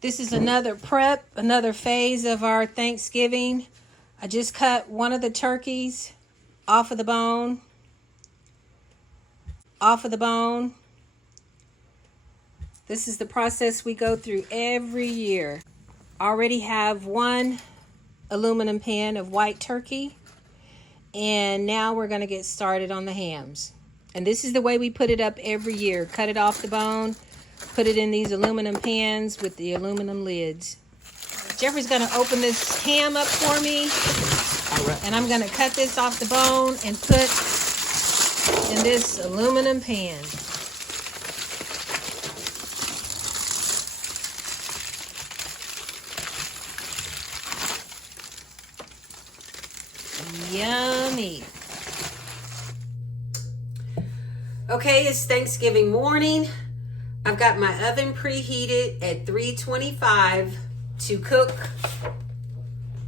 This is another prep, another phase of our Thanksgiving. I just cut one of the turkeys off of the bone, This is the process we go through every year. Already have one aluminum pan of white turkey, and now we're going to get started on the hams. And this is the way we put it up every year. Cut it off the bone, put it in these aluminum pans with the aluminum lids. Jeffrey's going to open this ham up for me. All right. And I'm going to cut this off the bone and put in this aluminum pan. Yummy. Okay, it's Thanksgiving morning. I've got my oven preheated at 325 to cook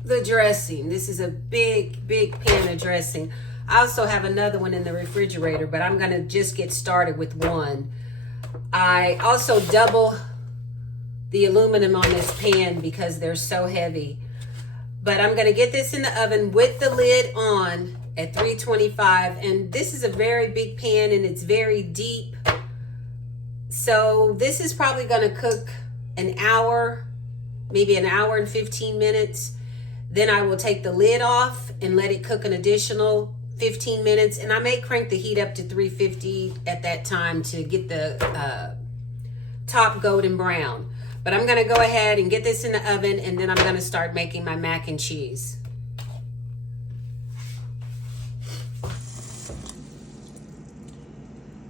the dressing. This is a big pan of dressing. I also have another one in the refrigerator, but I'm gonna just get started with one. I also double the aluminum on this pan because they're so heavy. But I'm gonna get this in the oven with the lid on at 325. And this is a very big pan and it's very deep. So this is probably gonna cook an hour, maybe an hour and 15 minutes. Then I will take the lid off and let it cook an additional 15 minutes. And I may crank the heat up to 350 at that time to get the top golden brown. But I'm gonna go ahead and get this in the oven, and then I'm gonna start making my mac and cheese.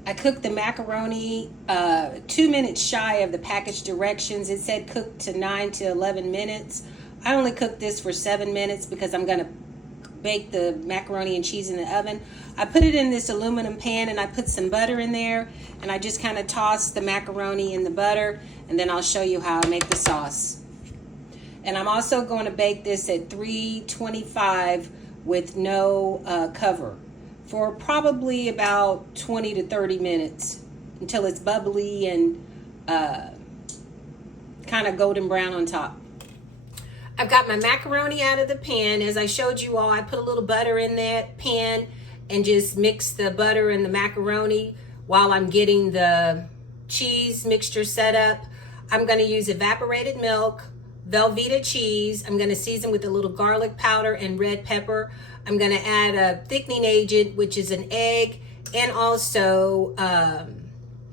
I cooked the macaroni 2 minutes shy of the package directions. It said cook to 9 to 11 minutes. I only cooked this for 7 minutes because I'm gonna bake the macaroni and cheese in the oven. I put it in this aluminum pan and I put some butter in there, and I just kind of toss the macaroni in the butter, and then I'll show you how I make the sauce. And I'm also going to bake this at 325 with no cover for probably about 20 to 30 minutes until it's bubbly and kind of golden brown on top. I've got my macaroni out of the pan. As I showed you all, I put a little butter in that pan and just mix the butter and the macaroni while I'm getting the cheese mixture set up. I'm gonna use evaporated milk, Velveeta cheese. I'm gonna season with a little garlic powder and red pepper. I'm gonna add a thickening agent, which is an egg, and also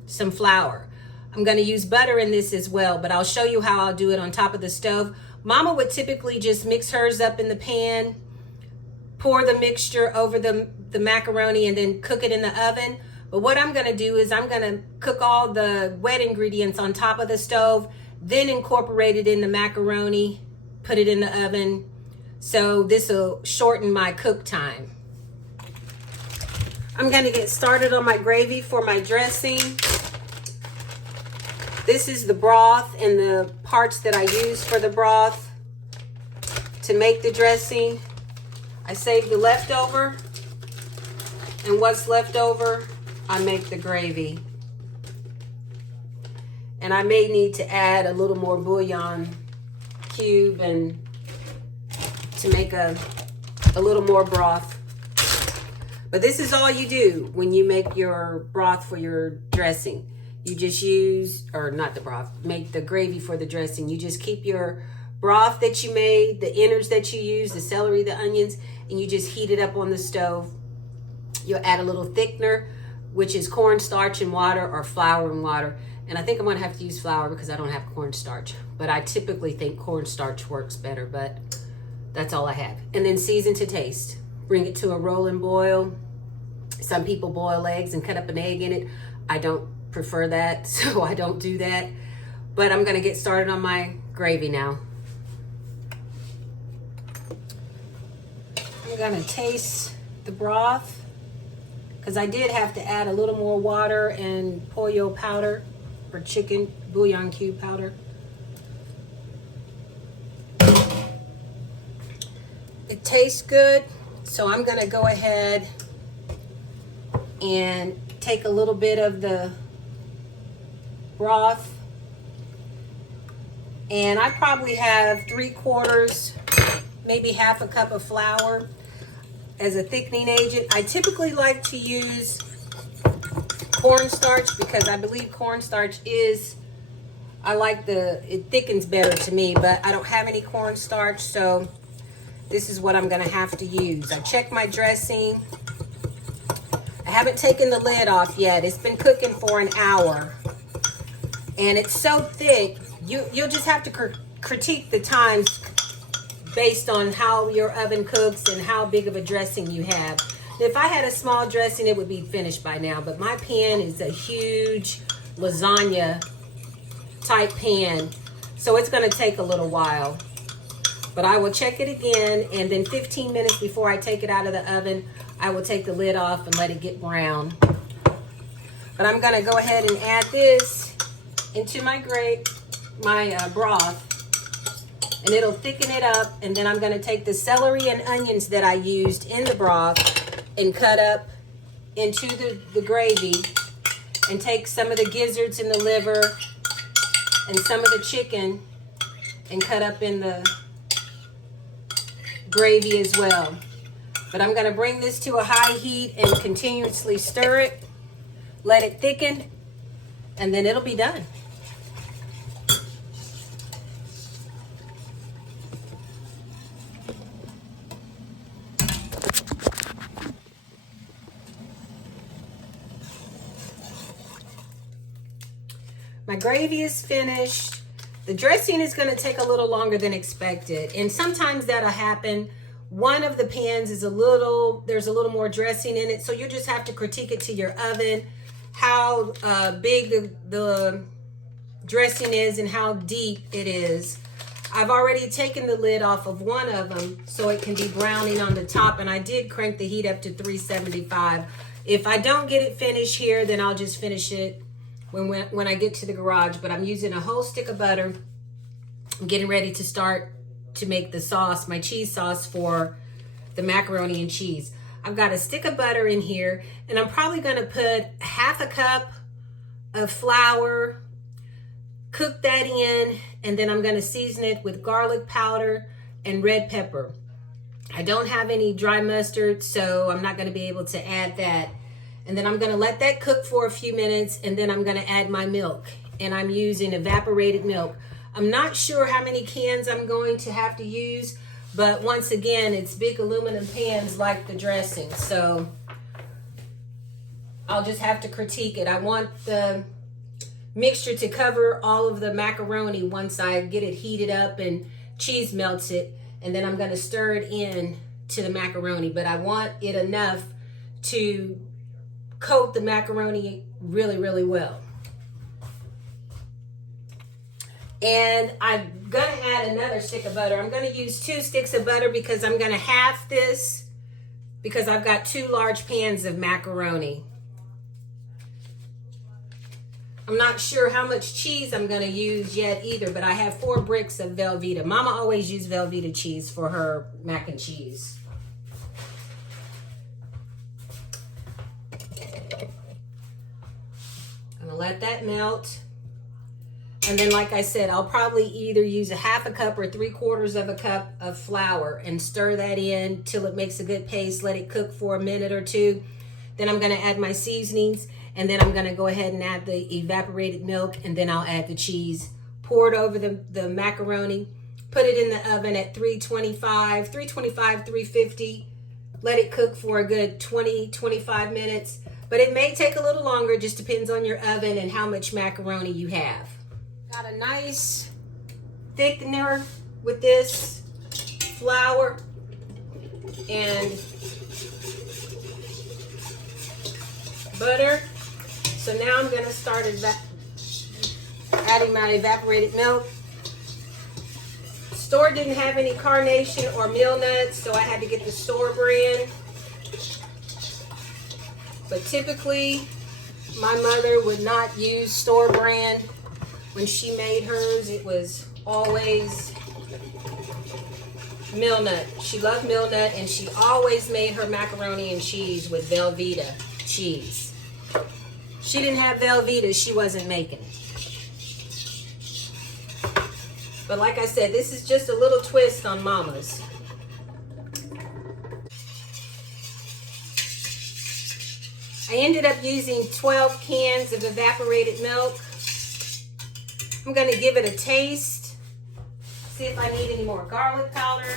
some flour. I'm gonna use butter in this as well, but I'll show you how I'll do it on top of the stove. Mama would typically just mix hers up in the pan, pour the mixture over the macaroni, and then cook it in the oven. But what I'm gonna do is I'm gonna cook all the wet ingredients on top of the stove, then incorporate it in the macaroni, put it in the oven. So this will shorten my cook time. I'm gonna get started on my gravy for my dressing. This is the broth and the parts that I use for the broth to make the dressing. I save the leftover, and what's left over, I make the gravy. And I may need to add a little more bouillon cube and to make a little more broth. But this is all you do when you make your broth for your dressing. You just use, or not the broth, make the gravy for the dressing. You just keep your broth that you made, the innards that you use, the celery, the onions, and you just heat it up on the stove. You'll add a little thickener, which is cornstarch and water or flour and water. And I think I'm gonna have to use flour because I don't have cornstarch. But I typically think cornstarch works better, but that's all I have. And then season to taste. Bring it to a rolling boil. Some people boil eggs and cut up an egg in it. I don't prefer that, so I don't do that. But I'm gonna get started on my gravy now. I'm gonna taste the broth because I did have to add a little more water and pollo powder or chicken bouillon cube powder. It tastes good, so I'm gonna go ahead and take a little bit of the broth And I probably have 3/4, maybe half a cup of flour as a thickening agent. I typically like to use cornstarch because I believe cornstarch is, it thickens better to me, but I don't have any cornstarch, so this is what I'm gonna have to use. I checked my dressing. I haven't taken the lid off yet. It's been cooking for an hour. And it's so thick, you'll just have to critique the times based on how your oven cooks and how big of a dressing you have. If I had a small dressing, it would be finished by now, but my pan is a huge lasagna type pan, so it's gonna take a little while. But I will check it again, and then 15 minutes before I take it out of the oven, I will take the lid off and let it get brown. But I'm gonna go ahead and add this into my broth, and it'll thicken it up. And then I'm gonna take the celery and onions that I used in the broth and cut up into the gravy, and take some of the gizzards and the liver and some of the chicken and cut up in the gravy as well. But I'm gonna bring this to a high heat and continuously stir it, let it thicken, and then it'll be done. My gravy is finished. The dressing is going to take a little longer than expected, and sometimes that'll happen. One of the pans is there's a little more dressing in it, so you just have to critique it to your oven, how big the dressing is and how deep it is. I've already taken the lid off of one of them so it can be browning on the top, and I did crank the heat up to 375. If I don't get it finished here, then I'll just finish it when I get to the garage. But I'm using a whole stick of butter. I'm getting ready to start to make the sauce, my cheese sauce for the macaroni and cheese. I've got a stick of butter in here, and I'm probably gonna put half a cup of flour, cook that in, and then I'm gonna season it with garlic powder and red pepper. I don't have any dry mustard, so I'm not gonna be able to add that. And then I'm gonna let that cook for a few minutes, and then I'm gonna add my milk. And I'm using evaporated milk. I'm not sure how many cans I'm going to have to use, but once again, it's big aluminum pans like the dressing, so I'll just have to critique it. I want the mixture to cover all of the macaroni once I get it heated up and cheese melts it, and then I'm gonna stir it in to the macaroni, but I want it enough to coat the macaroni really, really well. And I'm gonna add another stick of butter. I'm gonna use 2 sticks of butter because I'm gonna half this because I've got 2 large pans of macaroni. I'm not sure how much cheese I'm gonna use yet either, but I have 4 bricks of Velveeta. Mama always used Velveeta cheese for her mac and cheese. I'm gonna let that melt. And then, like I said, I'll probably either use a half a cup or 3/4 of a cup of flour and stir that in till it makes a good paste. Let it cook for a minute or 2. Then I'm gonna add my seasonings, and then I'm gonna go ahead and add the evaporated milk, and then I'll add the cheese. Pour it over the macaroni, put it in the oven at 325, 350. Let it cook for a good 20-25 minutes. But it may take a little longer, it just depends on your oven and how much macaroni you have. Got a nice thickener with this flour and butter. So now I'm gonna start adding my evaporated milk. Store didn't have any carnation or meal nuts, so I had to get the store brand. But typically, my mother would not use store brand. When she made hers, it was always meal nut. She loved meal nut, and she always made her macaroni and cheese with Velveeta cheese. She didn't have Velveeta, she wasn't making it. But like I said, this is just a little twist on Mama's. I ended up using 12 cans of evaporated milk. I'm gonna give it a taste. See if I need any more garlic powder.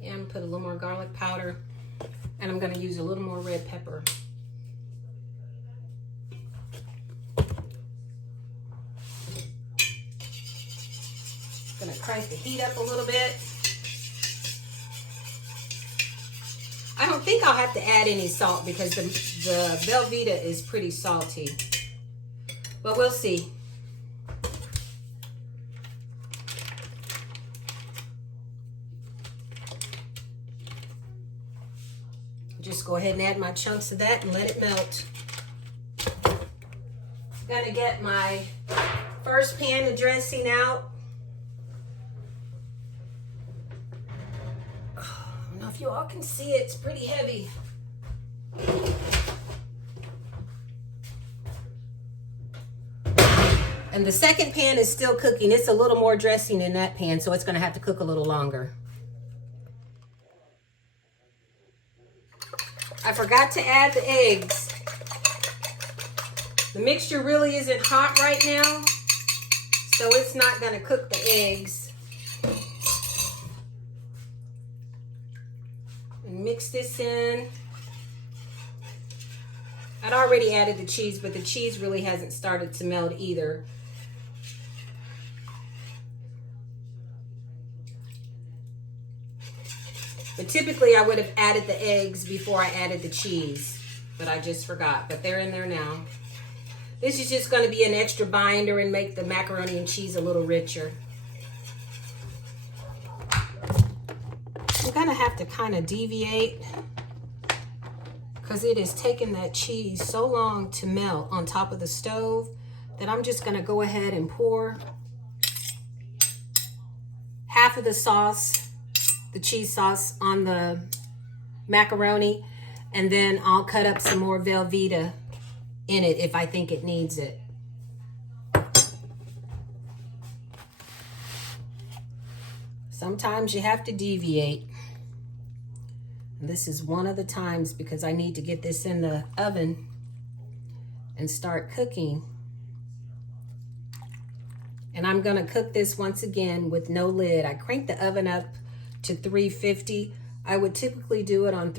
Yeah, I'm gonna put a little more garlic powder, and I'm gonna use a little more red pepper. Gonna crank the heat up a little bit. I don't think I'll have to add any salt because the Velveeta is pretty salty, but we'll see. Just go ahead and add my chunks of that and let it melt. Gonna get my first pan of dressing out. I don't know if you all can see it, it's pretty heavy. And the second pan is still cooking. It's a little more dressing in that pan, so it's gonna have to cook a little longer. I forgot to add the eggs. The mixture really isn't hot right now, so it's not gonna cook the eggs. And mix this in. I'd already added the cheese, but the cheese really hasn't started to melt either. But typically I would have added the eggs before I added the cheese, but I just forgot, but they're in there now. This is just going to be an extra binder and make the macaroni and cheese a little richer. I'm going to have to kind of deviate because it has taken that cheese so long to melt on top of the stove that I'm just going to go ahead and pour half of the sauce, the cheese sauce, on the macaroni, and then I'll cut up some more Velveeta in it if I think it needs it. Sometimes you have to deviate. And this is one of the times because I need to get this in the oven and start cooking. And I'm gonna cook this once again with no lid. I cranked the oven up to 350. I would typically do it on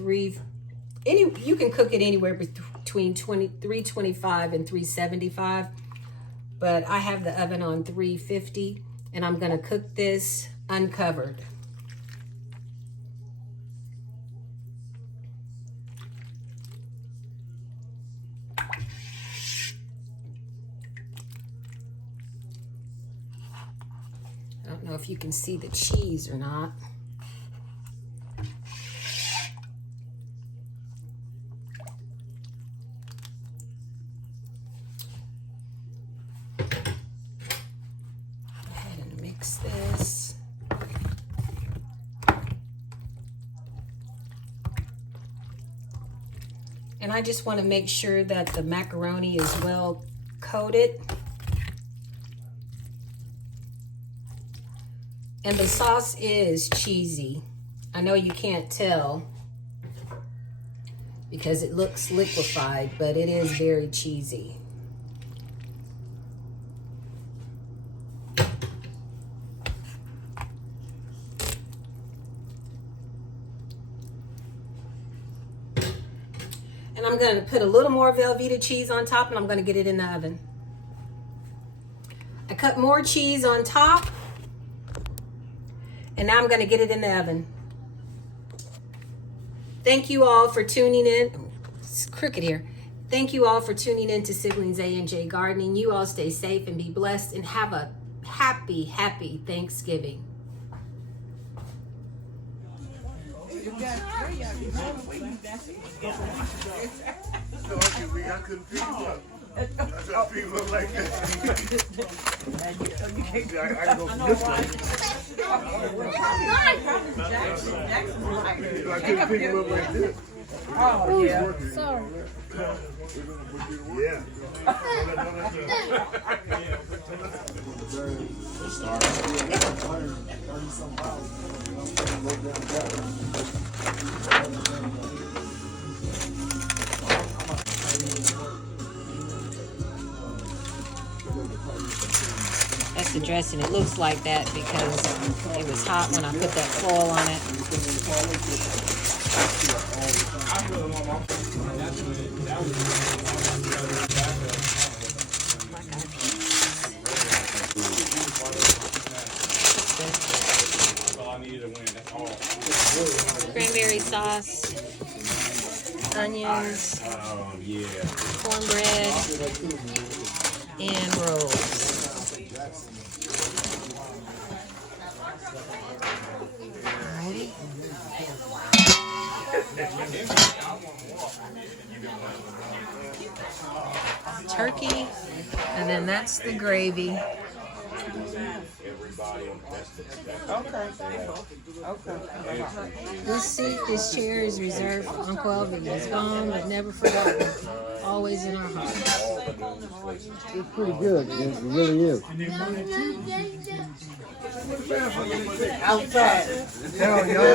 you can cook it anywhere between 325 and 375, but I have the oven on 350 and I'm gonna cook this uncovered. I don't know if you can see the cheese or not. This. And I just want to make sure that the macaroni is well coated. And the sauce is cheesy. I know you can't tell because it looks liquefied, but it is very cheesy. And I'm going to put a little more Velveeta cheese on top, and I'm going to get it in the oven. I cut more cheese on top, and now I'm going to get it in the oven. Thank you all for tuning in. It's crooked here. Thank you all for tuning in to Siblings A&J Gardening. You all stay safe and be blessed, and have a happy, happy Thanksgiving. I couldn't pick you up. I tried to pick you up like that. I go from this way. I couldn't pick you up like this. Oh, yeah. Sorry. Yeah. That's the dressing. It looks like that because it was hot when I put that foil on it. Cranberry sauce, onions, cornbread, and rolls. Alrighty. Turkey, and then that's the gravy. Okay. Okay. This seat, this chair is reserved for Uncle Elvy. He's gone, but never forgotten. Always in our hearts. It's pretty good. It really is. Outside. Hell, yo.